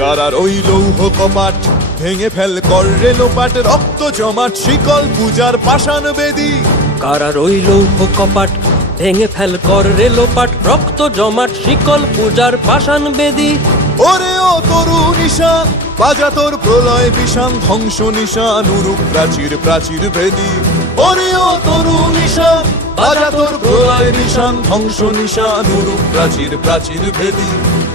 কারার ওই লৌহ কপাট ভেঙে ফেল কর রে লোপাট, রক্ত জমাট শিকল পূজার পাষাণ বেদী। কারার ওই লৌহ কপাট ভেঙে ফেল কর রে লোপাট, রক্ত জমাট শিকল পূজার পাষাণ বেদী। ওরে ও তরু নিশান বাজা তোর প্রলয় বিষান, ধ্বংস নিশান উরুপ প্রাচীর প্রাচীর ভেদী। ওরে ও তরু নিশান বাজা তোর প্রলয় নিশান, ধ্বংস নিশান উরুপ প্রাচীর প্রাচীর ভেদী।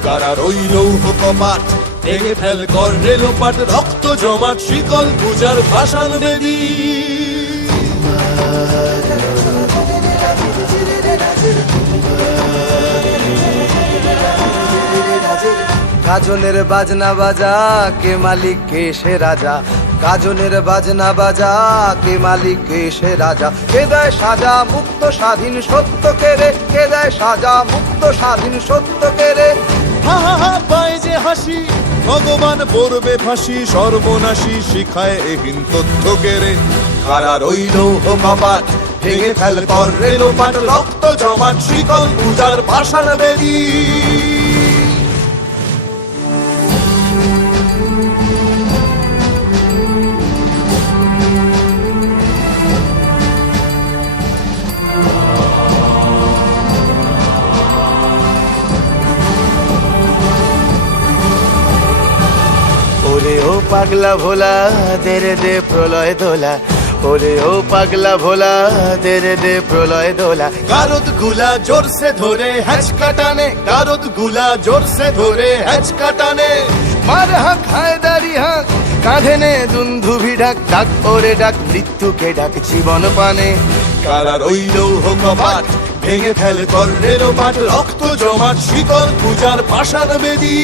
কারার ওই লৌহ কপাট ভেঙে ফেল কর রে লোপাট, রক্ত জমাট শিকল পূজার পাষাণ বেদী। গাজনের বাজনা বাজা, কে মালিক কে সে রাজা। গাজনের বাজনা বাজা, কে মালিক কে সে রাজা। কে দেয় সাজা মুক্ত স্বাধীন সত্য কেড়ে, কে দেয় সাজা মুক্ত স্বাধীন সত্য কেড়ে। হা হা হা পায় যে হাসি, ভগবান পড়বে ফাঁসি, সর্বনাশী শিখায় এহীন তথ্য কেড়ে। কারার ওই লৌহ কপাট ভেঙে ফেল কর রে লোপাট, রক্ত জমাট শিকল পূজার পাষাণ বেদী। ওরে ও পাগলা ভোলা দে রে দে প্রলয় দোলা। ওরে ও পাগলা ভোলা দে রে দে প্রলয় দোলা। গারদ গুলা জোরসে ধরে হ্যাচ কাটানে, গারদ গুলা জোরসে ধরে হ্যাচ কাটানে। মার হাক হায়দারি হাক, কাঁধে নে দুন্ধুভি ডাক। ডাক ওরে ডাক মৃত্যুকে ডাক জীবন পানে। কারার ওই লৌহ কপাট ভেঙে ফেল কর রে লোপাট, রক্ত জমাট শিকল পূজার পাষাণ বেদী।